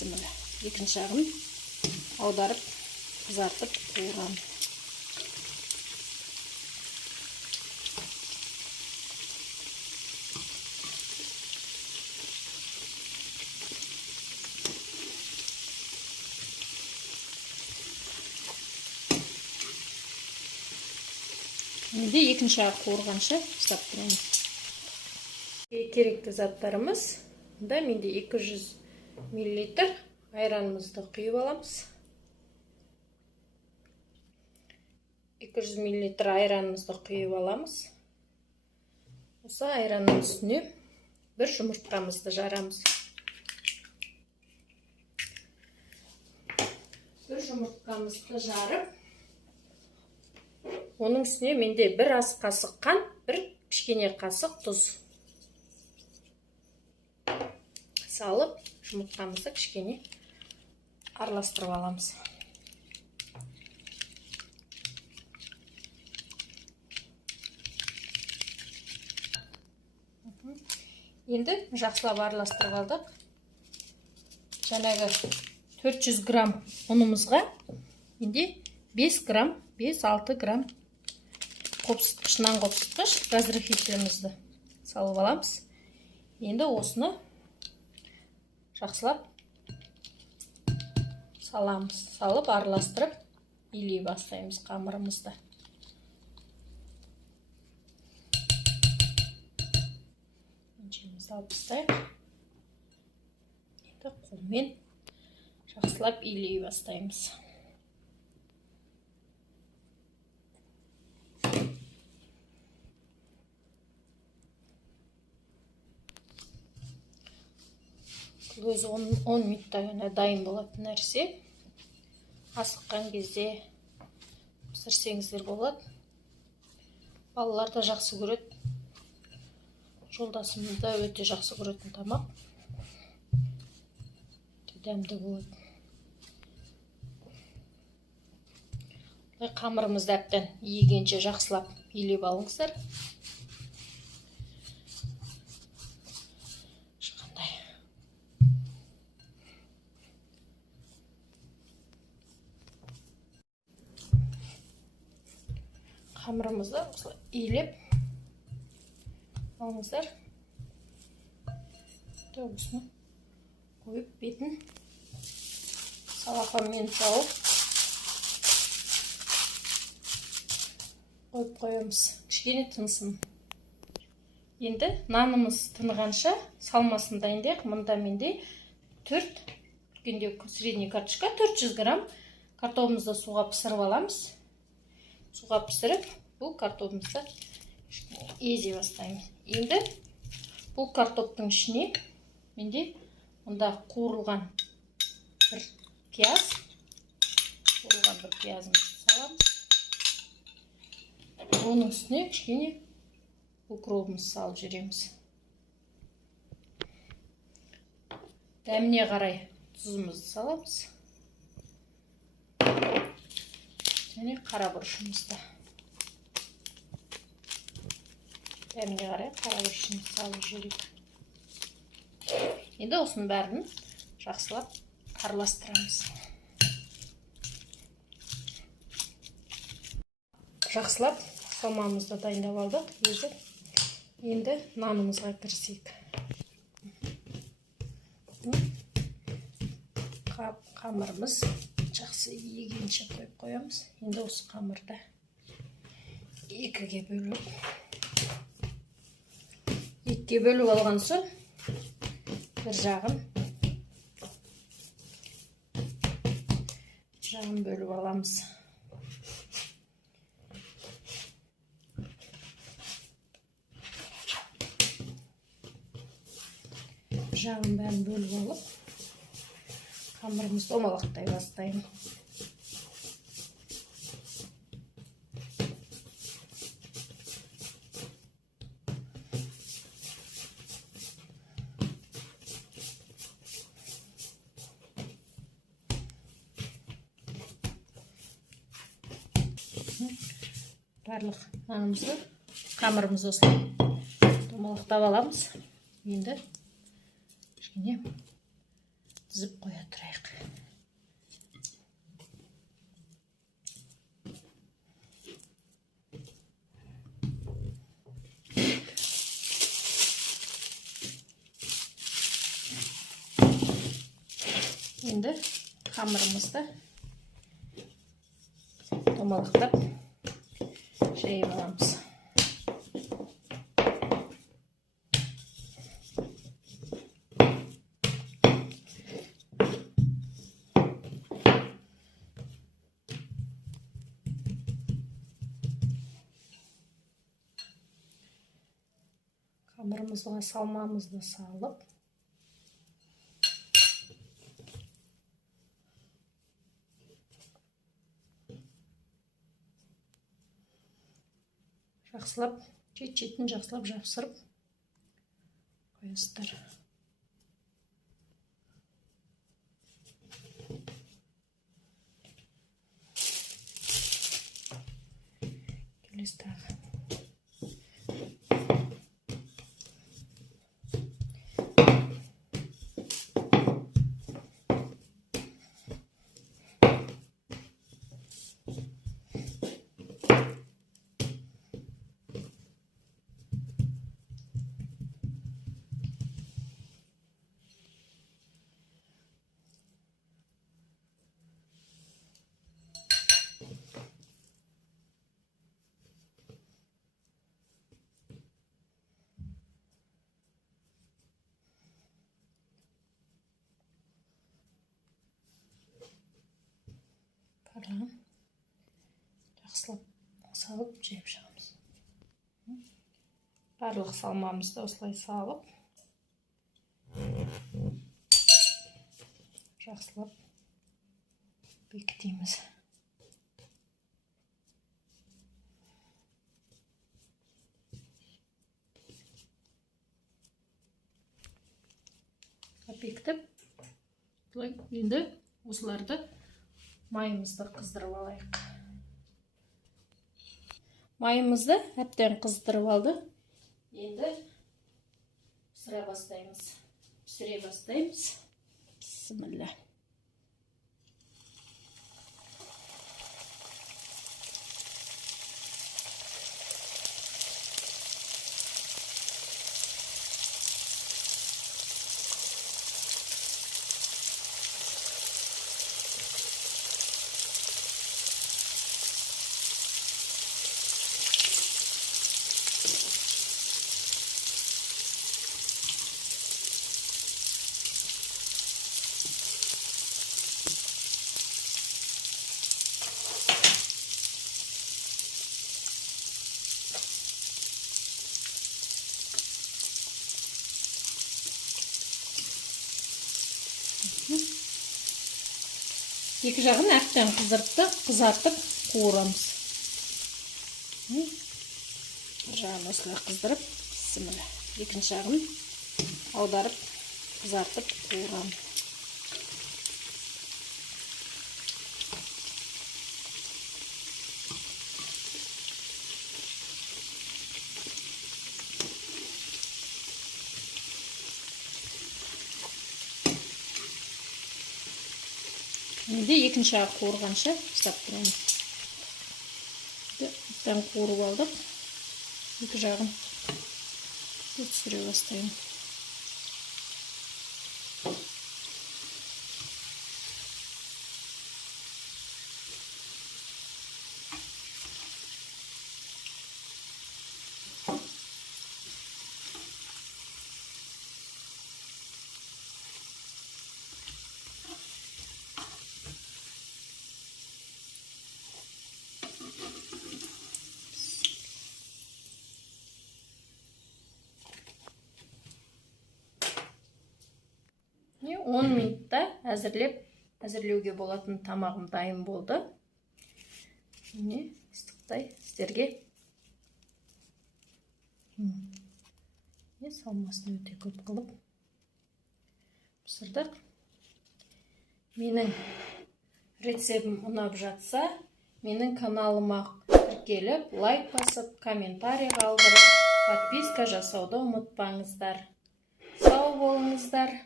Bismillah. Екінші жағын аударып, қызартып қуырам. Енді екінші жағы қуырғанша ұстап тұрамыз. Керекті заттарымыз. Мұнда менде 200 мл айранымызды құйып аламыз. 200 мл айранымызды құйып аламыз. Осы айранның үстіне бір жұмыртқамызды жарамыз. Бір жұмыртқамызды жарып, оның үстіне менде бір ас қасық қант, бір кішкене қасық тұз салып, жұмыртқамызды кішкене араластырып аламыз. Енді жақсылап араластырып алдық. Жаңағы 400 грамм ұнымызға енді 5 грамм, 5-6 грамм қопсытқыш, нан қопсытқыш разрыхителімізді салып аламыз. Енді осыны жақсылап саламыз. Салып, араластырып, илей бастаймыз қамырымызды. Еншемізді алып тастайық. Енді қолмен жақсылап илей бастаймыз. Өзі 10 минутта дайын болатын нәрсе. Асыққан кезде пісірсеңіздер болады. Балалар да жақсы көреді. Жолдасым да өте жақсы көретін тамақ. Дәмді болады. Қамырымызды әбден иігенше жақсылап илеп алыңыздар. Қамырымызды осылай илеп алыңыздар. Осыны қойып, бетін салақанмен жауып қойып қоямыз. Кішкене тынсын. Енді нанымыз тынғанша салмасын дайындайық. Мұнда менде 4 средний картошка 400 грамм картофелімізді суға пісіріп аламыз. Суға пісіріп, бұл картопымызды ези бастаймыз. Енді бұл картоптың ішіне менде мұнда қуырылған бір пиязымызды саламыз. Оның үстіне кішкене укропымызды салып жүреміз. Дәміне қарай тұзымызды саламыз. Және қара бұрышымызды. Дәміне қарай қара бұрышымызды салып жүрейік. Енді осының бәрін жақсылап араластырамыз. Жақсылап сомамызды дайындап алдық. Енді нанымызға кірісейік. Қамырымыз жақсы иігенше қойып қоямыз. Енді осы қамырды екіге бөліп алған соң бір жағын бөліп аламыз. Жағын бәрін бөліп алып, қамырымызды омалақтай бастаймын. Барлық нанымызды, қамырымызды осылай домалақтап аламыз. Енді кішкене тізіп қоя тұрайық. Енді қамырымызды домалақтап жайып аламыз. Қамырымызға салмамызды салып, жақсылап, шетін жақсылап жапсырып қоясыздар. Келесі тағы. Жақсылап салып жайып шығамыз. Барлық салмамызды осылай салып, жақсылап бекітеміз. Бекітіп, енді осыларды майымызды қыздырып алайық. Майымызды әбден қыздырып алды. Енді пісіре бастаймыз. Бисмилля. Екі жағын әбден қызартып қуырамыз. Бір жағын осылай қыздырып, екінші жағын аударып, қызартып қуырамыз. Енді екінші жағы қуырғанша ұстап тұрамыз. Әбден қуырып алдық. Екі жағын түсіре бастаймын. Міне 10 минутта әзірлеуге болатын тамағым дайын болды. Міне ыстықтай сіздерге. Салмасын өте көп қылып пісірдік. Менің рецептім ұнап жатса, менің каналыма тіркеліп, лайк басып, комментарий қалдырып, подписка жасауды ұмытпаңыздар. Сау болыңыздар.